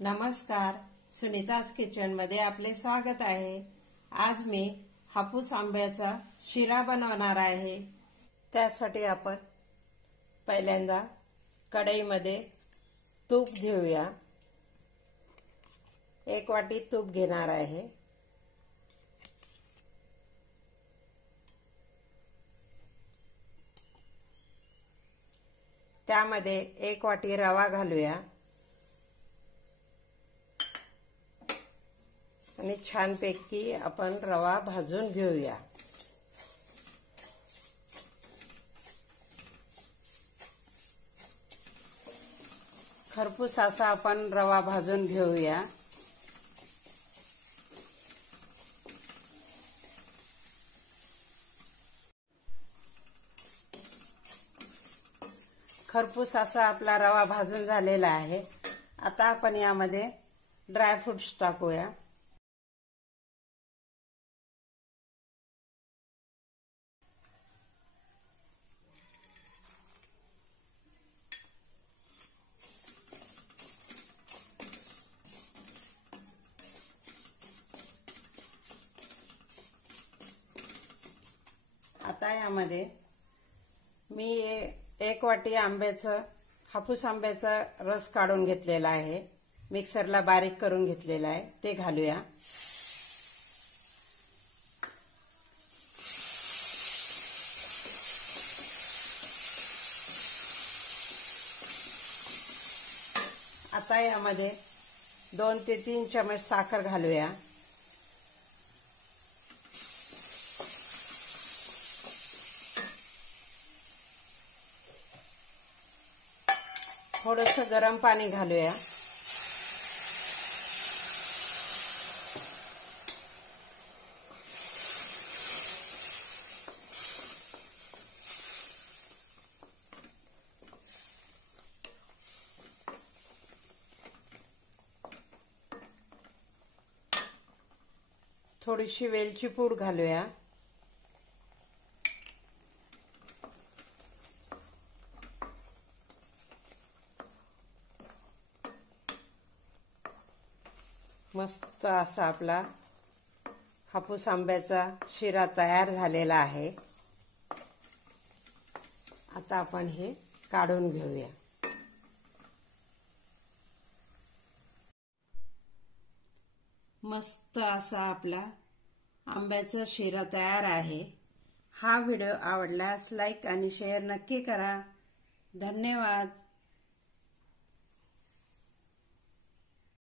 नमस्कार, सुनीताज किचनमध्ये आपले स्वागत आहे। आज मी हापूस आंब्याचा शिरा बनवणार आहे। त्यासाठी आपण पहिल्यांदा कढईमध्ये तूप घेऊया। 1 वाटी तूप घेणार आहे। त्यामध्ये 1 वाटी रवा घालूया आणि छानपैकी आपण रवा भाजून घेऊया। खरपूस असा आपण रवा भाजून घेऊया। खरपूस असा आपला रवा भाजून झालेला आहे। आता आपण यामध्ये ड्रायफ्रुट्स टाकूया। आता यामध्ये मी 1 वाटी हापूस आंब्याचा रस काढून घेतलेला आहे। मिक्सरला बारीक करून घेतलेला आहे, ते घालूया। आता यामध्ये 2 ते 3 चमच साखर घालूया। थोडंसं गरम पाणी घालूया। थोडीशी वेलची पूड घालूया। मस्त असा आपला हापूस आंब्याचा शिरा तयार झालेला आहे। आता आपण हे काढून घेऊया। मस्त असा आपला आंब्याचा शिरा तयार आहे। हा व्हिडिओ आवडल्यास लाईक आणि शेअर नक्की करा। धन्यवाद।